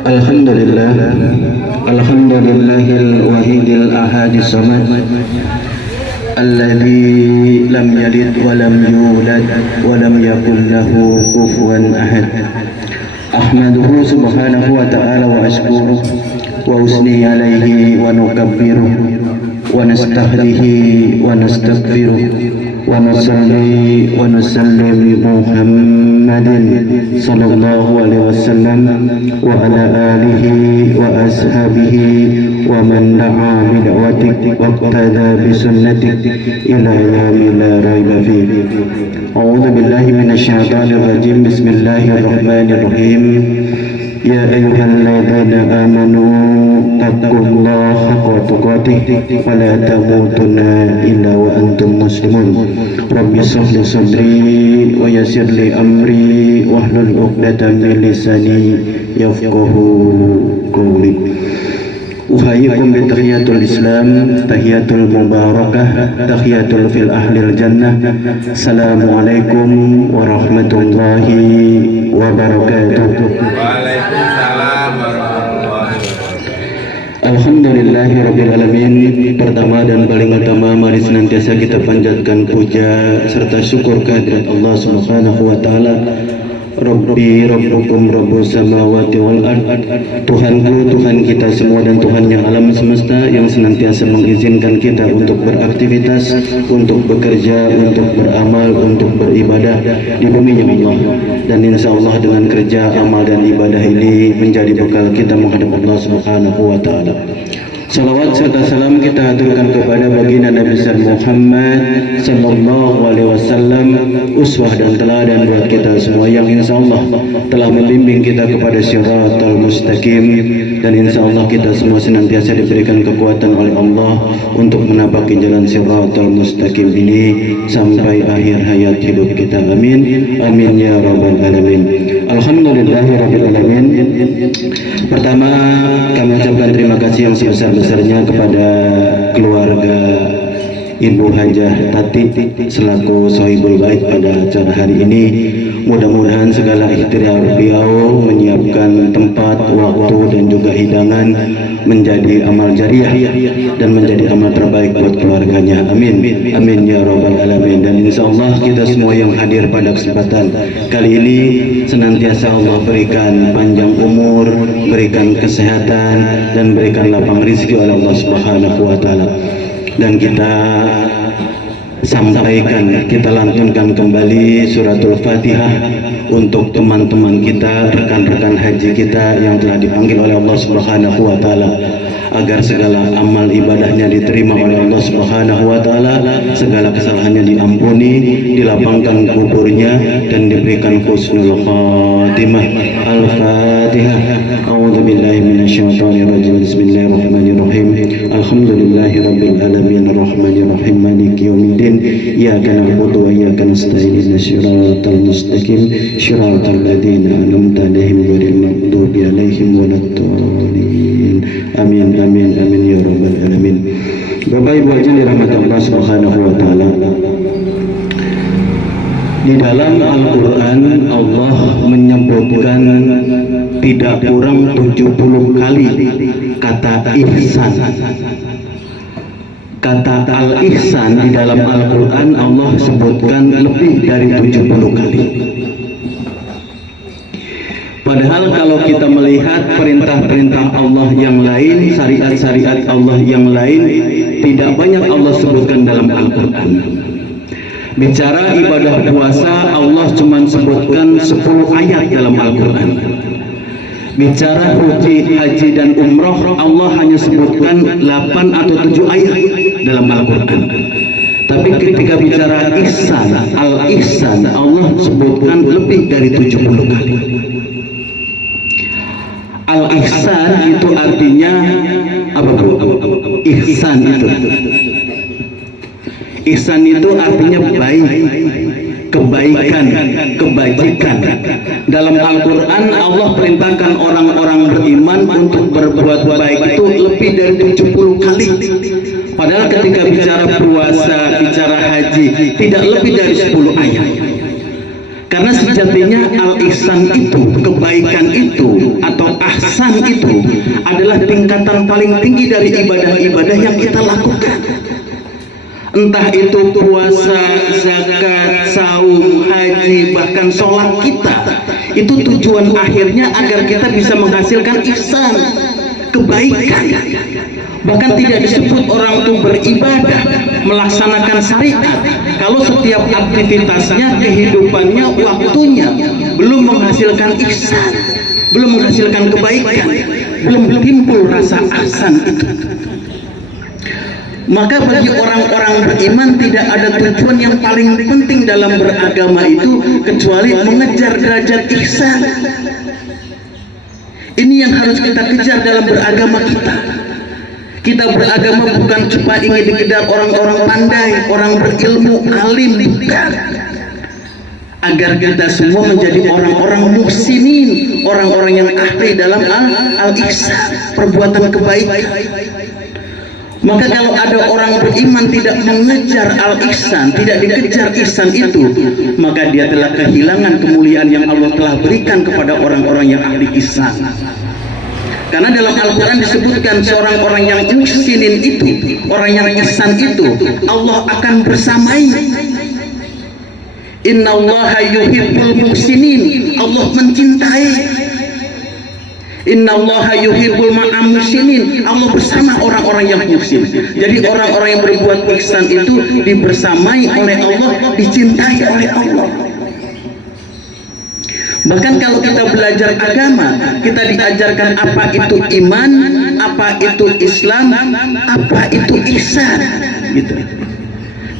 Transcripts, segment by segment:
Alhamdulillah, Alhamdulillahil wahidil ahadis samad, alladzi lam yalid wa lam yulad wa lam yakul lahu kufuwan ahad. Ahmaduhu subhanahu wa ta'ala wa ashkuruh wa usni alaihi wa nukabbiruh wa nastahdihi wa nastaghfiruh wa nusalli wa nusallim Muhammadin sallallahu alaihi wasallam wa ala alihi wa ashabihi wa man da'a bi da'watihi wa iqtada bi sunnatihi ila yaumil la raiba fihi. A'udzu billahi minasy syaithanir rajim. Bismillahirrahmanirrahim. Ya ayyuhalladzina amanu taqullaha haqqa tuqatih wa la tamutunna illa wa antum muslimun. Rabbi shrah li sadri wa yassir li amri wahlul 'uqdatam min lisani yafqahu qawli. Uhayyikum bi tahiyatul Islam, tahiyatul mubarakah, tahiyatul fil ahlil jannah. Assalamualaikum warahmatullahi wabarakatuh. Waalaikumsalam warahmatullahi wabarakatuh. Alhamdulillahirabbil alamin. Pertama dan paling utama, mari senantiasa kita panjatkan puja serta syukur kehadirat Allah Subhanahu wa taala. Rabbi Rabbukum Rabbus samawati wal ard. Tuhanku, Tuhan kita semua dan Tuhannya alam semesta, yang senantiasa mengizinkan kita untuk beraktivitas, untuk bekerja, untuk beramal, untuk beribadah di bumi Allah. Dan insya Allah dengan kerja, amal dan ibadah ini menjadi bekal kita menghadap Allah Subhanahu wa ta'ala. Salawat serta salam kita haturkan kepada baginda Nabi Muhammad sallallahu alaihi wasallam, uswah dan teladan buat kita semua, yang insya Allah telah membimbing kita kepada syiratal mustaqim. Dan insya Allah kita semua senantiasa diberikan kekuatan oleh Allah untuk menapaki jalan syiratal mustaqim ini sampai akhir hayat hidup kita. Amin, amin ya rabbal alamin. Alhamdulillahirabbil alamin. Pertama, kami ucapkan terima kasih yang sebesar-besarnya kepada keluarga Ibu Hajah Tati selaku Sohibul Bait pada acara hari ini. Mudah-mudahan segala ikhtiar beliau menyiapkan tempat, waktu dan juga hidangan menjadi amal jariah dan menjadi amal terbaik buat keluarganya. Amin, amin ya rabbal alamin. Dan insya Allah kita semua yang hadir pada kesempatan kali ini senantiasa Allah berikan panjang umur, berikan kesehatan dan berikan lapang rezeki oleh Allah Subhanahu wa taala. Dan kita sampaikan, kita lantunkan kembali suratul Fatihah untuk teman-teman kita, rekan-rekan haji kita yang telah dipanggil oleh Allah Subhanahu wa taala, agar segala amal ibadahnya diterima oleh Allah Subhanahu wa taala, segala kesalahannya diampuni, dilapangkan kuburnya dan diberikan husnul khatimah. Al-Fatihah. A'udzu billahi minasyaitonir rajim. Bismillahirrahmanirrahim. Alhamdulillahirabbil alamin arrahmanir rahim maliki yaumiddin. Iyyaka na'budu wa iyyaka nasta'in. Ihdinas siratal mustaqim siratal ladzina an'amta 'alaihim ghairil maghdubi 'alaihim waladdallin. Amin, amin, amin ya rabbal alamin. Bapak Ibu hadirin dirahmati Allah Subhanahu wa taala. Di dalam Al-Qur'an Allah menyebutkan tidak kurang 70 kali kata ihsan. Kata al-ihsan di dalam Al-Qur'an Allah sebutkan lebih dari 70 kali. Padahal kalau kita melihat perintah-perintah Allah yang lain, syariat-syariat Allah yang lain, tidak banyak Allah sebutkan dalam Al-Quran. Bicara ibadah puasa, Allah cuma sebutkan 10 ayat dalam Al-Quran. Bicara haji dan umroh, Allah hanya sebutkan 8 atau 7 ayat dalam Al-Quran. Tapi ketika bicara ihsan, al-ihsan, Allah sebutkan lebih dari 70 kali. Al-ihsan itu artinya apa, Bro? Ihsan itu. Ihsan itu artinya baik, kebaikan, kebajikan. Dalam Al-Quran Allah perintahkan orang-orang beriman untuk berbuat baik itu lebih dari 70 kali. Padahal ketika bicara puasa, bicara haji, tidak lebih dari 10 ayat. Karena sejatinya al-ihsan itu, kebaikan itu atau ahsan itu adalah tingkatan paling tinggi dari ibadah-ibadah yang kita lakukan. Entah itu puasa, zakat, saum, haji, bahkan sholat kita, itu tujuan akhirnya agar kita bisa menghasilkan ihsan, kebaikan. Bahkan tidak disebut orang itu beribadah, melaksanakan syariat kalau setiap aktivitasnya, kehidupannya, waktunya belum menghasilkan ihsan, belum menghasilkan kebaikan, belum timbul rasa ahsan itu. Maka bagi orang-orang beriman tidak ada tujuan yang paling penting dalam beragama itu kecuali mengejar derajat ihsan. Ini yang harus kita kejar dalam beragama kita. Kita beragama bukan cuma ingin dikejar orang-orang pandai, orang berilmu, alim, bukan. Agar kita semua menjadi orang-orang muhsinin, orang-orang yang ahli dalam al-ihsan, perbuatan kebaikan. Maka kalau ada orang beriman tidak mengejar al-ihsan, tidak dikejar ihsan itu, maka dia telah kehilangan kemuliaan yang Allah telah berikan kepada orang-orang yang ahli ihsan. Karena dalam Al-Quran disebutkan seorang orang yang muhsinin itu, orang yang ihsan itu, Allah akan bersamai. Innallaha yuhibbul muhsinin, Allah mencintai. Innallaha yuhibbul muhsinin, Allah bersama orang-orang yang muhsin. Jadi orang-orang yang berbuat ihsan itu dibersamai oleh Allah, dicintai oleh Allah. Bahkan kalau kita belajar agama, kita diajarkan apa itu iman, apa itu Islam, apa itu ihsan, gitu.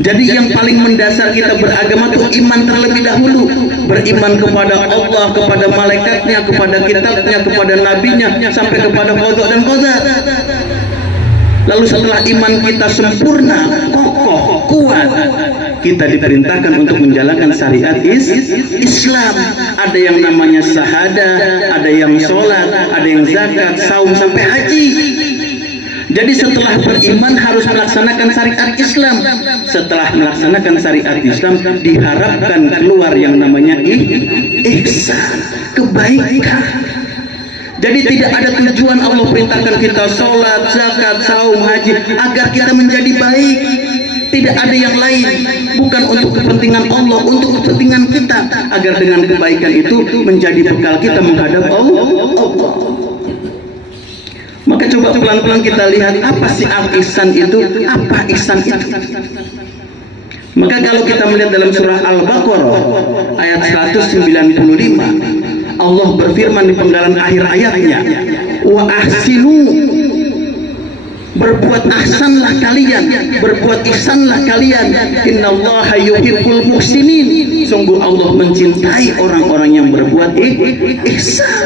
Jadi yang paling mendasar kita beragama itu iman terlebih dahulu, beriman kepada Allah, kepada malaikatnya, kepada kitabnya, kepada nabinya, sampai kepada qada dan qadar. Lalu setelah iman kita sempurna, kokoh, kuat, kita diperintahkan untuk menjalankan syariat Islam. Ada yang namanya syahadah, ada yang sholat, ada yang zakat, saum sampai haji. Jadi setelah beriman harus melaksanakan syariat Islam. Setelah melaksanakan syariat Islam diharapkan keluar yang namanya ihsan, kebaikan. Jadi tidak ada tujuan Allah perintahkan kita sholat, zakat, saum, haji agar kita menjadi baik. Tidak ada yang lain, bukan untuk kepentingan Allah, untuk kepentingan kita, agar dengan kebaikan itu menjadi bekal kita menghadap Allah. Maka coba pelan-pelan kita lihat apa sih al-ihsan itu, apa ihsan itu. Maka kalau kita melihat dalam surah Al-Baqarah ayat 195, Allah berfirman di penggalan akhir ayatnya, wa ahsinu, berbuat ahsanlah kalian, berbuat ihsanlah kalian, innallaha yuhibbul muhsinin, sungguh Allah mencintai orang-orang yang berbuat ihsan.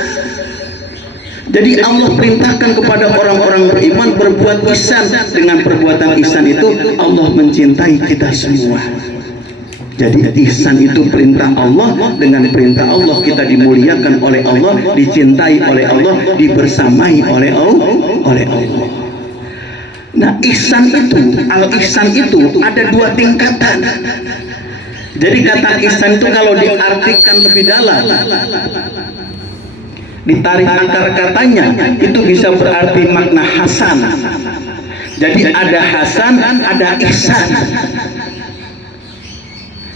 Jadi Allah perintahkan kepada orang-orang beriman berbuat ihsan. Dengan perbuatan ihsan itu Allah mencintai kita semua. Jadi ihsan itu perintah Allah, dengan perintah Allah kita dimuliakan oleh Allah, dicintai oleh Allah, dibersamai oleh Allah. Nah, ihsan itu, al-ihsan itu ada dua tingkatan. Jadi kata ihsan itu kalau diartikan lebih dalam, ditarik akar katanya, itu bisa berarti makna hasan. Jadi ada hasan, ada ihsan.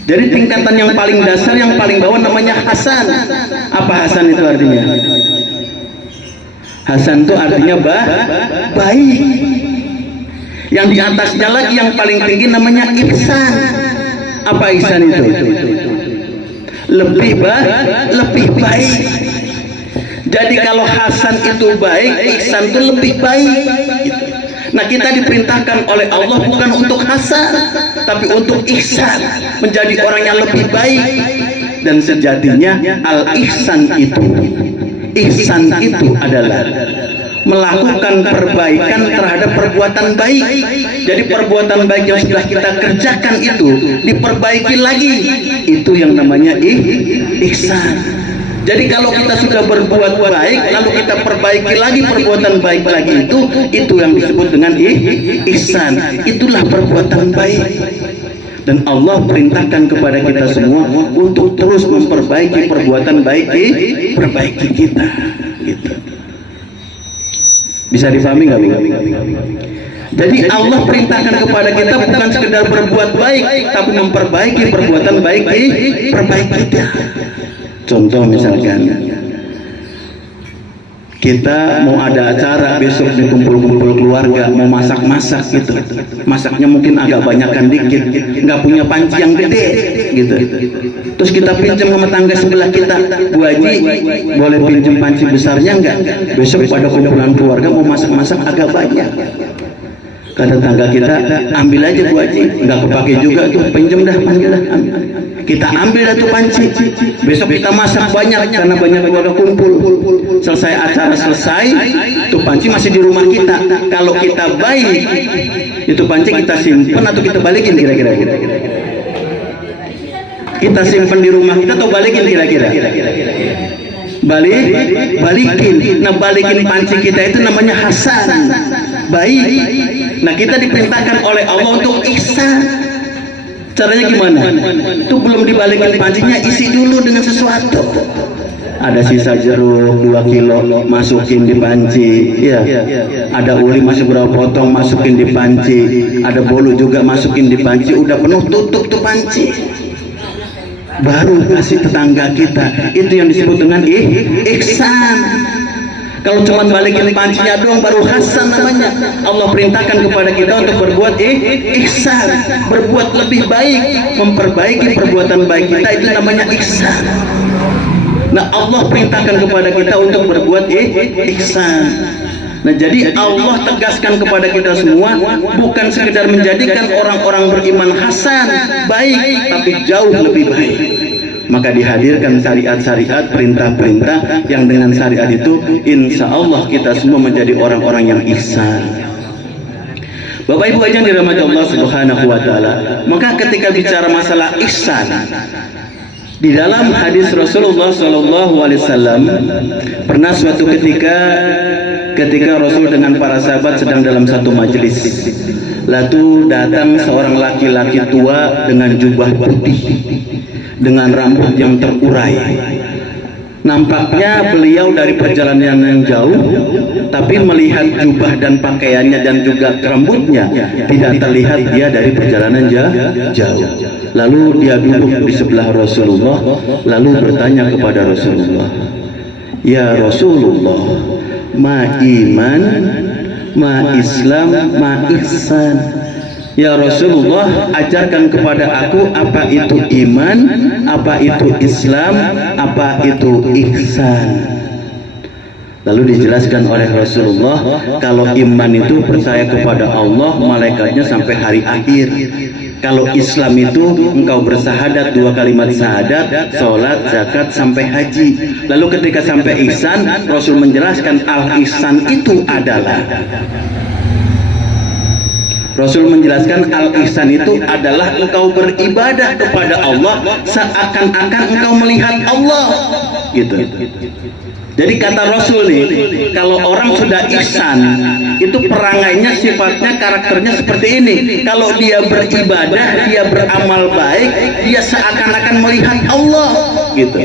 Jadi tingkatan yang paling dasar, yang paling bawah namanya hasan. Apa hasan itu artinya? Hasan itu artinya baik. Yang di atasnya lagi yang paling tinggi namanya ihsan. Apa ihsan itu? Lebih baik. Jadi kalau hasan itu baik, ihsan itu lebih baik. Nah, kita diperintahkan oleh Allah bukan untuk hasan, tapi untuk ihsan, menjadi orang yang lebih baik. Dan sejatinya al-ihsan itu adalah melakukan perbaikan terhadap perbuatan baik. Jadi perbuatan baik yang sudah kita kerjakan itu diperbaiki lagi, itu yang namanya ihsan. Jadi kalau kita sudah berbuat baik, lalu kita perbaiki lagi perbuatan baik lagi, itu yang disebut dengan ihsan. Itulah perbuatan baik. Dan Allah perintahkan kepada kita semua untuk terus memperbaiki perbuatan baik perbaiki kita. Gitu. Bisa dipahami nggak? Jadi Allah perintahkan kepada kita bukan sekedar berbuat baik, tapi memperbaiki perbuatan baik perbaiki kita. Contoh misalkan kita mau ada acara besok di kumpul-kumpul keluarga, mau masak-masak gitu, masaknya mungkin agak banyakan dikit, nggak punya panci yang gede gitu, terus kita pinjam sama tangga sebelah kita, Bu Haji boleh pinjam panci besarnya nggak, besok pada kumpulan keluarga mau masak-masak agak banyak. Kata tangga kita, ambil aja Bu Haji, nggak kepake juga tuh, pinjam dah, panggil dah, kita ambil dah tuh panci, besok kita masak banyak karena banyak keluarga kumpul. Selesai acara selesai, tuh panci masih di rumah kita. Kalau kita baik, itu panci kita simpan atau kita balikin kira-kira? Kita simpan di rumah kita atau balikin kira-kira? Balikin. Nah, balikin panci kita itu namanya hasan, baik. Nah, kita diperintahkan oleh Allah untuk ihsan. Caranya gimana? Itu belum dibalikin pancinya, isi dulu dengan sesuatu. Ada sisa jeruk 2 kilo, masukin di panci. Ya. Ada uli masih berapa potong, masukin di panci. Ada bolu juga, masukin di panci. Udah penuh, tutup tuh panci. Baru kasih tetangga kita. Itu yang disebut dengan ihsan. Kalau cuma balikin pancinya doang baru hasan namanya. Allah perintahkan kepada kita untuk berbuat ihsan, berbuat lebih baik, memperbaiki perbuatan baik kita, itu namanya ihsan. Nah, Allah perintahkan kepada kita untuk berbuat ihsan. Nah, jadi Allah tegaskan kepada kita semua bukan sekedar menjadikan orang-orang beriman hasan, baik, tapi jauh lebih baik. Maka dihadirkan syariat-syariat, perintah-perintah yang dengan syariat itu insya Allah kita semua menjadi orang-orang yang ihsan. Bapak Ibu yang dirahmati Allah Subhanahu wa taala, maka ketika bicara masalah ihsan, di dalam hadis Rasulullah sallallahu alaihi wasallam, pernah suatu ketika Rasul dengan para sahabat sedang dalam satu majelis, lalu datang seorang laki-laki tua dengan jubah putih, dengan rambut yang terurai. Nampaknya beliau dari perjalanan yang jauh, tapi melihat jubah dan pakaiannya dan juga rambutnya, tidak terlihat dia dari perjalanan jauh. Lalu dia duduk di sebelah Rasulullah, lalu bertanya kepada Rasulullah, "Ya Rasulullah, ma iman, ma Islam, ma ihsan." Ya Rasulullah, ajarkan kepada aku apa itu iman, apa itu Islam, apa itu ihsan. Lalu dijelaskan oleh Rasulullah, kalau iman itu percaya kepada Allah, malaikatnya sampai hari akhir. Kalau Islam itu engkau bersahadat 2 kalimat syahadat, sholat, zakat, sampai haji. Lalu ketika sampai ihsan, Rasul menjelaskan al-ihsan itu adalah, Rasul menjelaskan al-ihsan itu adalah engkau beribadah kepada Allah seakan-akan engkau melihat Allah, gitu. Jadi kata Rasul nih, kalau orang sudah ihsan, itu perangainya, sifatnya, karakternya seperti ini. Kalau dia beribadah, dia beramal baik, dia seakan-akan melihat Allah, gitu.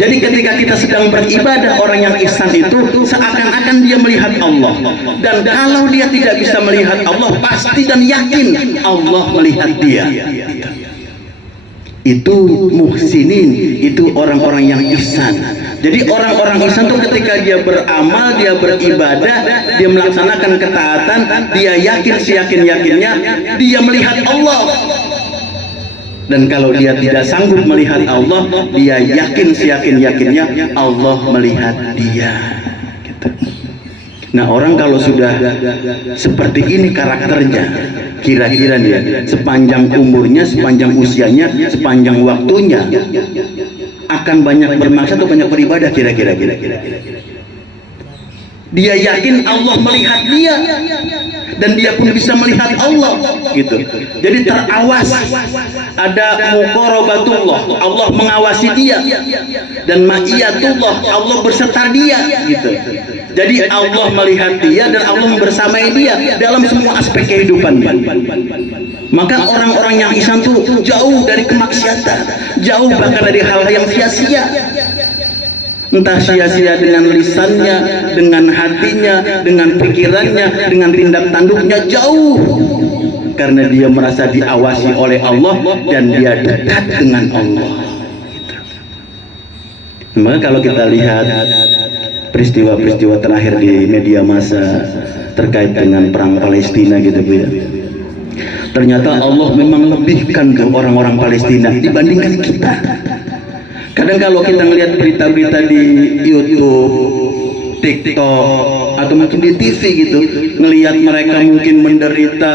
Jadi ketika kita sedang beribadah, orang yang ihsan itu seakan-akan dia melihat Allah. Dan kalau dia tidak bisa melihat Allah, pasti dan yakin Allah melihat dia. Itu muhsinin, itu orang-orang yang ihsan. Jadi orang-orang ihsan itu ketika dia beramal, dia beribadah, dia melaksanakan ketaatan, dia yakin seyakin-yakinnya dia melihat Allah. Dan kalau dia tidak sanggup melihat Allah, dia yakin seyakin-yakinnya Allah melihat dia. Gitu. Nah, orang kalau sudah seperti ini karakternya, kira-kira dia sepanjang umurnya, sepanjang usianya, sepanjang waktunya akan banyak bermaksud atau banyak beribadah kira-kira. Dia yakin Allah melihat dia, dan dia pun bisa melihat Allah gitu. Jadi terawas, ada muqarabatullah, Allah mengawasi dia, dan ma'iyatullah, Allah berserta dia gitu. Jadi Allah melihat dia dan Allah membersamai dia dalam semua aspek kehidupannya. Maka orang-orang yang ihsan itu jauh dari kemaksiatan, jauh bahkan dari hal yang sia-sia. Entah sia-sia dengan lisannya, dengan hatinya, dengan pikirannya, dengan tindak tanduknya, jauh. Karena dia merasa diawasi oleh Allah dan dia dekat dengan Allah. Maka kalau kita lihat peristiwa-peristiwa terakhir di media massa terkait dengan perang Palestina gitu Bu ya, ternyata Allah memang lebihkan ke orang-orang Palestina dibandingkan kita. Kadang kalau kita ngelihat berita-berita di YouTube, TikTok, atau mungkin di TV gitu, ngelihat mereka mungkin menderita,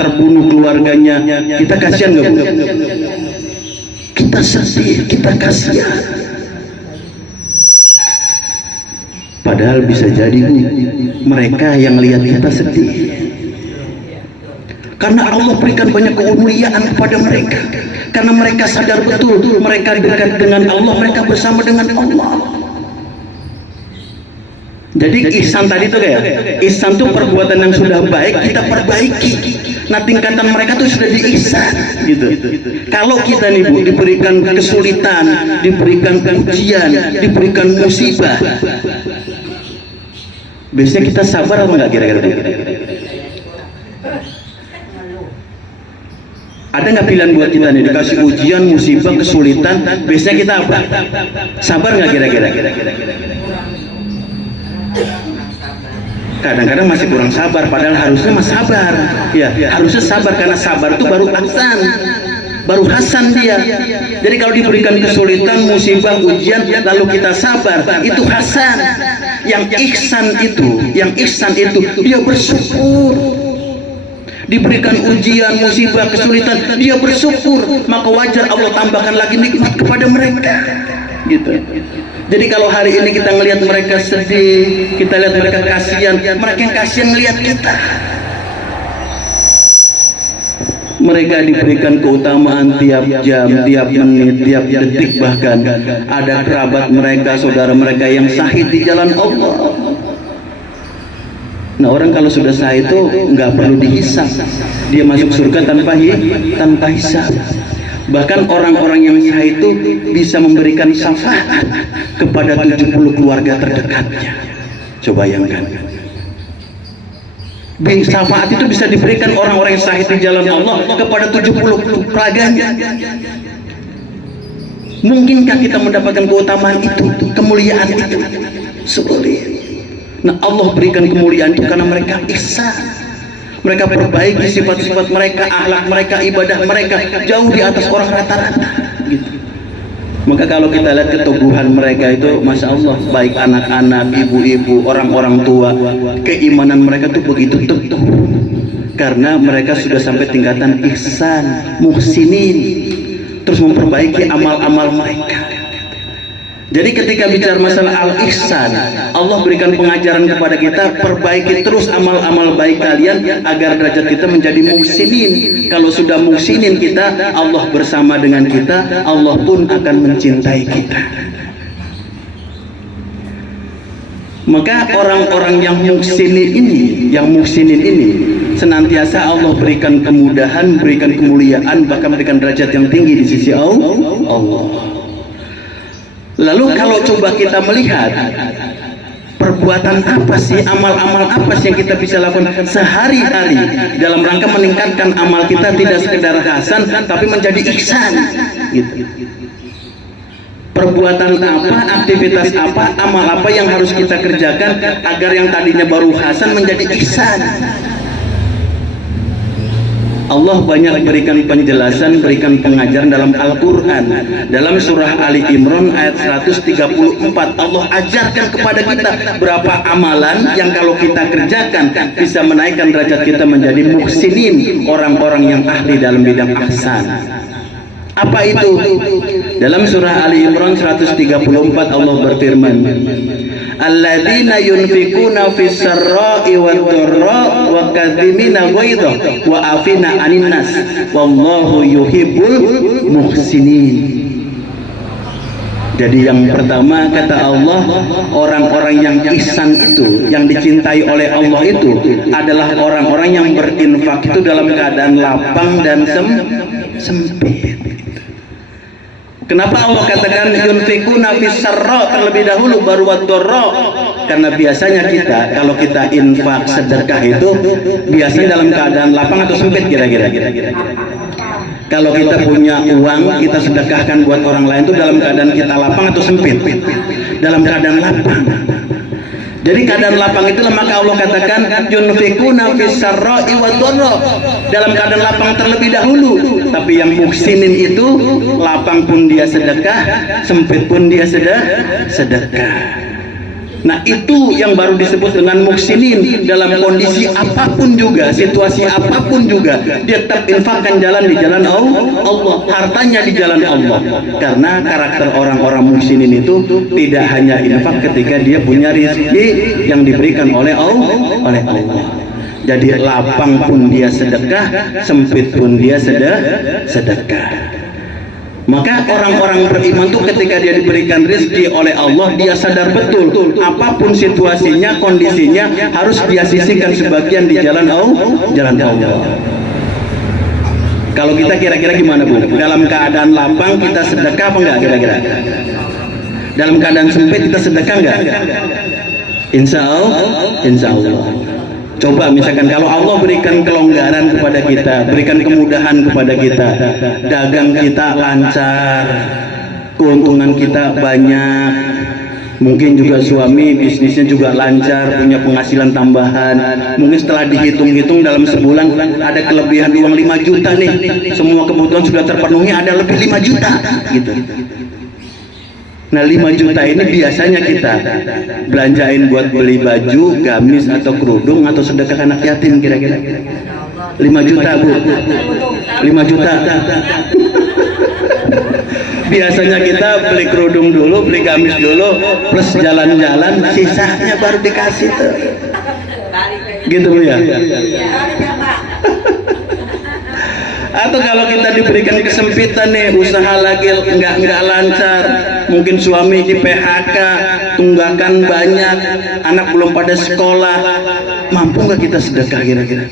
terbunuh keluarganya, kita kasihan nggak Bu? Kita sedih, kita kasihan. Padahal bisa jadi mereka yang lihat kita sedih, karena Allah berikan banyak kemuliaan kepada mereka, karena mereka sadar betul mereka dekat dengan Allah, mereka bersama dengan Allah. Jadi ihsan tadi tuh kayak ihsan tuh perbuatan yang sudah baik kita perbaiki. Nah tingkatan mereka tuh sudah di ihsan gitu. Kalau kita nih Bu diberikan kesulitan, diberikan ujian, diberikan musibah, biasanya kita sabar apa enggak kira-kira? Ada nggak pilihan buat kita nih, dikasih ujian, musibah, kesulitan, biasanya kita apa? Sabar nggak kira-kira? Kadang-kadang masih kurang sabar, padahal harusnya mas sabar. Ya, harusnya sabar, karena sabar itu baru hasan, baru hasan dia. Jadi kalau diberikan kesulitan, musibah, ujian, lalu kita sabar, itu hasan. Yang ihsan itu dia bersyukur. Diberikan ujian, musibah, kesulitan, dia bersyukur, maka wajar Allah tambahkan lagi nikmat kepada mereka gitu. Jadi kalau hari ini kita ngelihat mereka sedih, kita lihat mereka kasihan, mereka yang kasihan ngelihat kita. Mereka diberikan keutamaan tiap jam, tiap menit, tiap detik, bahkan ada kerabat mereka, saudara mereka yang syahid di jalan Allah. Nah orang kalau sudah sah itu nggak perlu dihisab, dia masuk surga tanpa hisab. Bahkan orang-orang yang sah itu bisa memberikan syafaat kepada 70 keluarga terdekatnya. Coba bayangkan, syafaat itu bisa diberikan orang-orang yang syahid di jalan Allah kepada 70 keluarganya. Mungkinkah kita mendapatkan keutamaan itu, kemuliaan itu? Sulit. Nah Allah berikan kemuliaan itu karena mereka ihsan, mereka perbaiki sifat-sifat mereka, akhlak mereka, ibadah mereka jauh di atas orang rata-rata gitu. Maka kalau kita lihat keteguhan mereka itu, masya Allah, baik anak-anak, ibu-ibu, orang-orang tua, keimanan mereka itu begitu teguh karena mereka sudah sampai tingkatan ihsan, muhsinin, terus memperbaiki amal-amal mereka. Jadi ketika bicara masalah al-ihsan, Allah berikan pengajaran kepada kita, perbaiki terus amal-amal baik kalian agar derajat kita menjadi muhsinin. Kalau sudah muhsinin kita, Allah bersama dengan kita, Allah pun akan mencintai kita. Maka orang-orang yang muhsinin ini senantiasa Allah berikan kemudahan, berikan kemuliaan, bahkan berikan derajat yang tinggi di sisi Allah. Lalu kalau coba kita melihat perbuatan apa sih, amal-amal apa sih yang kita bisa lakukan sehari-hari dalam rangka meningkatkan amal kita, tidak sekedar hasan tapi menjadi ihsan gitu. Perbuatan apa, aktivitas apa, amal apa yang harus kita kerjakan agar yang tadinya baru hasan menjadi ihsan. Allah banyak berikan penjelasan, berikan pengajaran dalam Al-Quran. Dalam surah Ali Imran ayat 134, Allah ajarkan kepada kita berapa amalan yang kalau kita kerjakan bisa menaikkan derajat kita menjadi muhsinin, orang-orang yang ahli dalam bidang ihsan. Apa itu? Dalam surah Ali Imran 134 Allah berfirman, alladzina yunfikuna fis sarra'i wad dharra wa kadhimina ghaidha wa afina 'anil nas wallahu yuhibbul muhsinin. Jadi yang pertama kata Allah, orang-orang yang ihsan itu, yang dicintai oleh Allah itu adalah orang-orang yang berinfak itu dalam keadaan lapang dan sempit. Kenapa Allah katakan yunfikuna fis sarra terlebih dahulu baru wad-dharra? Karena biasanya kita kalau kita infak sedekah itu biasanya dalam keadaan lapang atau sempit kira-kira. Kalau kita punya uang, kita sedekahkan buat orang lain itu dalam keadaan kita lapang atau sempit? Dalam keadaan lapang. Jadi keadaan lapang itulah maka Allah katakan yunfikuna fis sarra'i wad dharra, dalam keadaan lapang terlebih dahulu. Tapi yang muhsinin itu lapang pun dia sedekah, sempit pun dia sedekah. Nah itu yang baru disebut dengan muhsinin. Dalam kondisi apapun juga, situasi apapun juga, dia tetap infakkan jalan di jalan Allah, hartanya di jalan Allah. Karena karakter orang-orang muhsinin itu tidak hanya infak ketika dia punya rezeki yang diberikan oleh Allah. Jadi lapang pun dia sedekah, sempit pun dia sedekah. Maka orang-orang beriman itu ketika dia diberikan rezeki oleh Allah, dia sadar betul apapun situasinya, kondisinya harus dia sisihkan sebagian di jalan Allah. Kalau kita kira-kira gimana Bu? Dalam keadaan lapang kita sedekah apa enggak kira-kira? Dalam keadaan sempit kita sedekah enggak? Insya Allah. Coba misalkan kalau Allah berikan kelonggaran kepada kita, berikan kemudahan kepada kita, dagang kita lancar, keuntungan kita banyak, mungkin juga suami bisnisnya juga lancar, punya penghasilan tambahan, mungkin setelah dihitung-hitung dalam sebulan ada kelebihan uang 5 juta nih, semua kebutuhan sudah terpenuhi, ada lebih 5 juta gitu. Nah 5 juta ini biasanya kita belanjain buat beli baju, gamis atau kerudung atau sedekah anak yatim kira-kira. 5 juta Bu, 5 juta. Biasanya kita beli kerudung dulu, beli gamis dulu, plus jalan-jalan, sisanya baru dikasih tuh. Gitu Bu ya. Atau kalau kita diberikan kesempitan nih, usaha lagi nggak lancar, mungkin suami di PHK, tunggakan banyak, anak belum pada sekolah, mampu nggak kita sedekah kira-kira?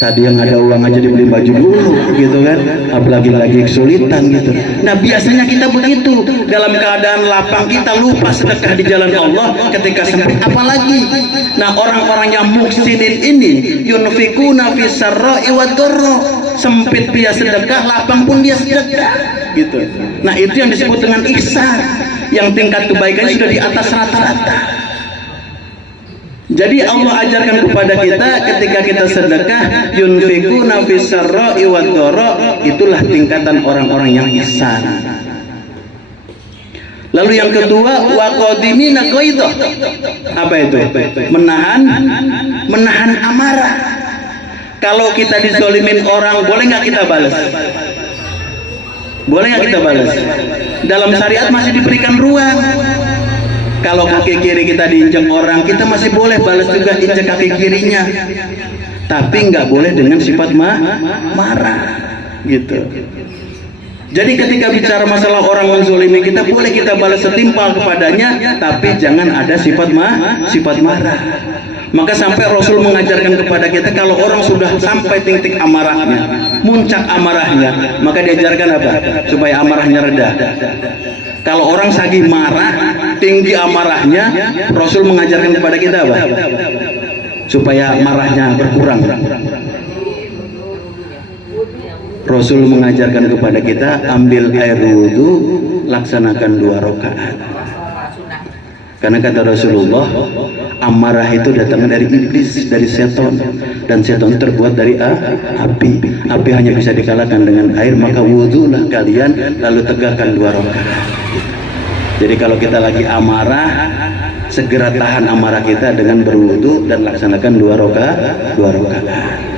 Tadi yang ada uang aja dibeli baju dulu gitu kan, apalagi lagi kesulitan gitu. Nah biasanya kita begitu, dalam keadaan lapang kita lupa sedekah di jalan Allah, ketika sempit apalagi. Nah orang-orang yang muhsinin ini yunfikuna fis sarra'i wad dharra, sempit dia sedekah, lapang pun dia sedekah gitu. Nah itu yang disebut dengan ihsan, yang tingkat kebaikannya sudah di atas rata-rata. Jadi Allah ajarkan kepada kita ketika kita sedekah yunfikuna fis sarra'i wad dharra, itulah tingkatan orang-orang yang ihsan. Lalu yang kedua wa qadimina ghaidha. Apa itu? Menahan amarah. Kalau kita dizolimin orang, boleh nggak kita balas? Boleh nggak kita balas? Dalam syariat masih diberikan ruang. Kalau kaki kiri kita diinjak orang, kita masih boleh balas juga injak kaki kirinya, tapi nggak boleh dengan sifat marah gitu. Jadi ketika bicara masalah orang menzolimi kita, boleh kita balas setimpal kepadanya, tapi jangan ada sifat marah. Maka sampai Rasul mengajarkan kepada kita, kalau orang sudah sampai titik amarahnya, muncak amarahnya, maka diajarkan apa? Supaya amarahnya reda. Kalau orang lagi marah, tinggi amarahnya, Rasul mengajarkan kepada kita apa? Supaya marahnya berkurang. Rasul mengajarkan kepada kita, ambil air wudhu, laksanakan 2 rakaat. Karena kata Rasulullah, amarah itu datangnya dari iblis, dari setan, dan setan terbuat dari api. Api hanya bisa dikalahkan dengan air, maka wudhulah kalian, lalu tegakkan 2 rakaat. Jadi kalau kita lagi amarah, segera tahan amarah kita dengan berwudu dan laksanakan 2 rakaat.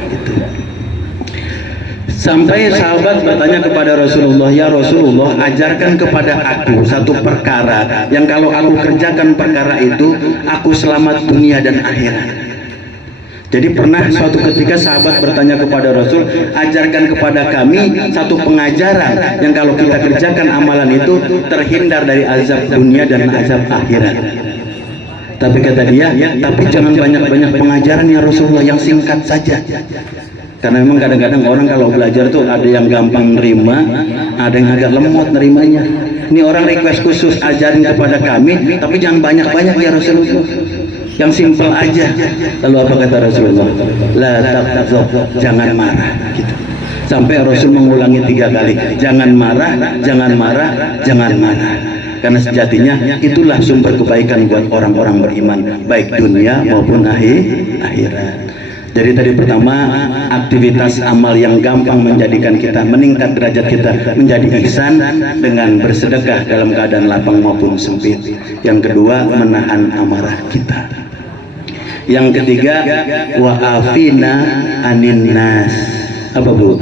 Gitu. Sampai sahabat bertanya kepada Rasulullah, ya Rasulullah, ajarkan kepada aku satu perkara yang kalau aku kerjakan perkara itu, aku selamat dunia dan akhirat. Jadi pernah suatu ketika sahabat bertanya kepada Rasul, ajarkan kepada kami satu pengajaran yang kalau kita kerjakan amalan itu terhindar dari azab dunia dan azab akhirat. Tapi kata dia, tapi jangan banyak-banyak pengajaran ya Rasulullah, yang singkat saja. Karena memang kadang-kadang orang kalau belajar tuh ada yang gampang nerima, ada yang agak lemot nerimanya. Ini orang request khusus, ajarin kepada kami, tapi jangan banyak-banyak ya Rasulullah, yang simpel aja. Lalu apa kata Rasulullah? La taqzab, jangan marah gitu. Sampai Rasul mengulangi 3 kali, jangan marah, jangan marah, jangan marah. Karena sejatinya itulah sumber kebaikan buat orang-orang beriman, baik dunia maupun akhirat. Jadi tadi pertama, aktivitas amal yang gampang menjadikan kita meningkat derajat kita menjadi ihsan dengan bersedekah dalam keadaan lapang maupun sempit. Yang kedua, menahan amarah kita. Yang ketiga, wa'afina anin nas. Apa bu?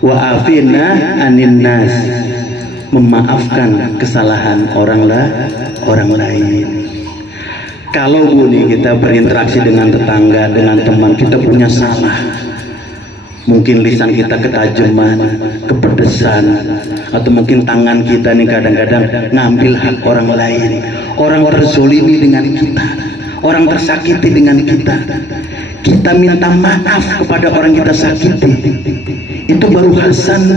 Wa'afina anin nas, memaafkan kesalahan orang lain. Kalau bu nih kita berinteraksi dengan tetangga, dengan teman, kita punya salah, mungkin lisan kita ketajaman, kepedesan, atau mungkin tangan kita nih kadang-kadang ngambil hak orang lain, orang terzolimi dengan kita, orang tersakiti dengan kita, kita minta maaf kepada orang kita sakiti, itu baru hasan.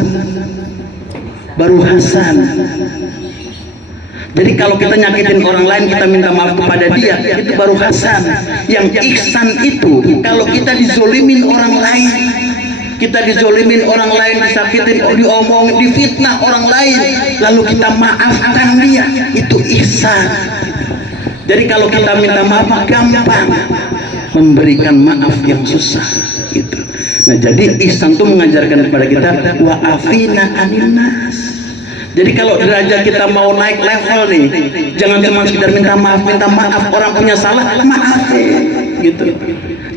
Jadi kalau kita nyakitin orang lain, kita minta maaf kepada dia, itu baru hasan. Yang ihsan itu kalau kita dizolimin orang lain, disakitin, diomongin, difitnah orang lain, lalu kita maafkan dia, itu ihsan. Jadi kalau kita minta maaf gampang, memberikan maaf yang susah gitu. Nah, jadi ihsan itu mengajarkan kepada kita wa'afina anin nas. Jadi kalau derajat kita mau naik level nih, jangan cuma sekedar minta maaf, orang punya salah, maafin gitu.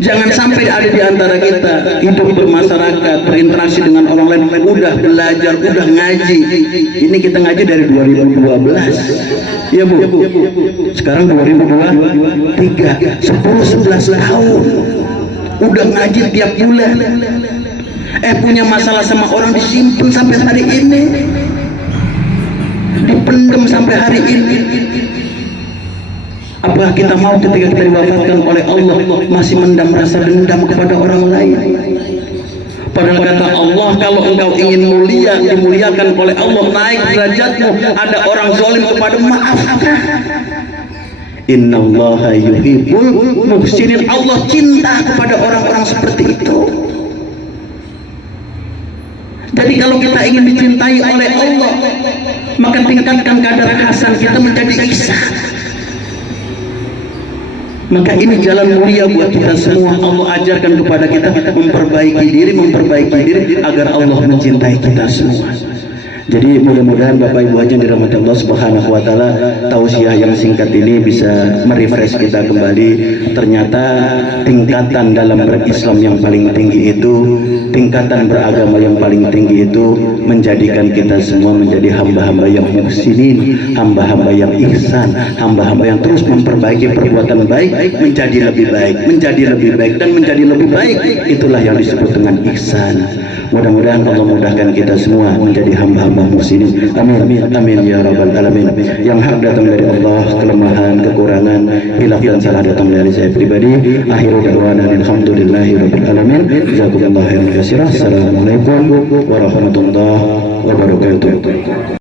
Jangan sampai ada di antara kita hidup bermasyarakat, berinteraksi dengan orang lain, udah belajar, udah ngaji. Ini kita ngaji dari 2012. Iya bu, sekarang 2023, 10-11 tahun udah ngaji tiap bulan. Punya masalah sama orang disimpan sampai hari ini, dipendam sampai hari ini. Apakah kita mau ketika kita diwafatkan oleh Allah masih mendam rasa dendam kepada orang lain? Padahal kata Allah, kalau engkau ingin mulia, dimuliakan oleh Allah, naik derajatmu, ada orang zalim kepada, maafkan. Innallaha yuhibbul muhsinin. Allah cinta kepada orang-orang seperti itu. Jadi kalau kita ingin dicintai oleh Allah, maka tingkatkan kadar hasan kita menjadi ihsan. Maka ini jalan mulia buat kita semua. Allah ajarkan kepada kita memperbaiki diri agar Allah mencintai kita semua. Jadi mudah-mudahan Bapak Ibu Haji yang dirahmati Allah Subhanahu wa taala, tausiah yang singkat ini bisa merefresh kita kembali. Ternyata tingkatan dalam berislam yang paling tinggi itu, tingkatan beragama yang paling tinggi itu menjadikan kita semua menjadi hamba-hamba yang muhsinin, hamba-hamba yang ihsan, hamba-hamba yang terus memperbaiki perbuatan baik menjadi lebih baik, dan menjadi lebih baik. Itulah yang disebut dengan ihsan. Mudah-mudahan Allah mudahkan kita semua menjadi hamba-hamba muhsinin. Amin, amin ya rabbal alamin. Yang hak datang dari Allah, kelemahan, kekurangan, hilaf dan salah datang dari saya pribadi. Akhirul da'wana alhamdulillahi rabbil alamin. Jazakumullahu khairan katsiran. Assalamualaikum warahmatullahi wabarakatuh.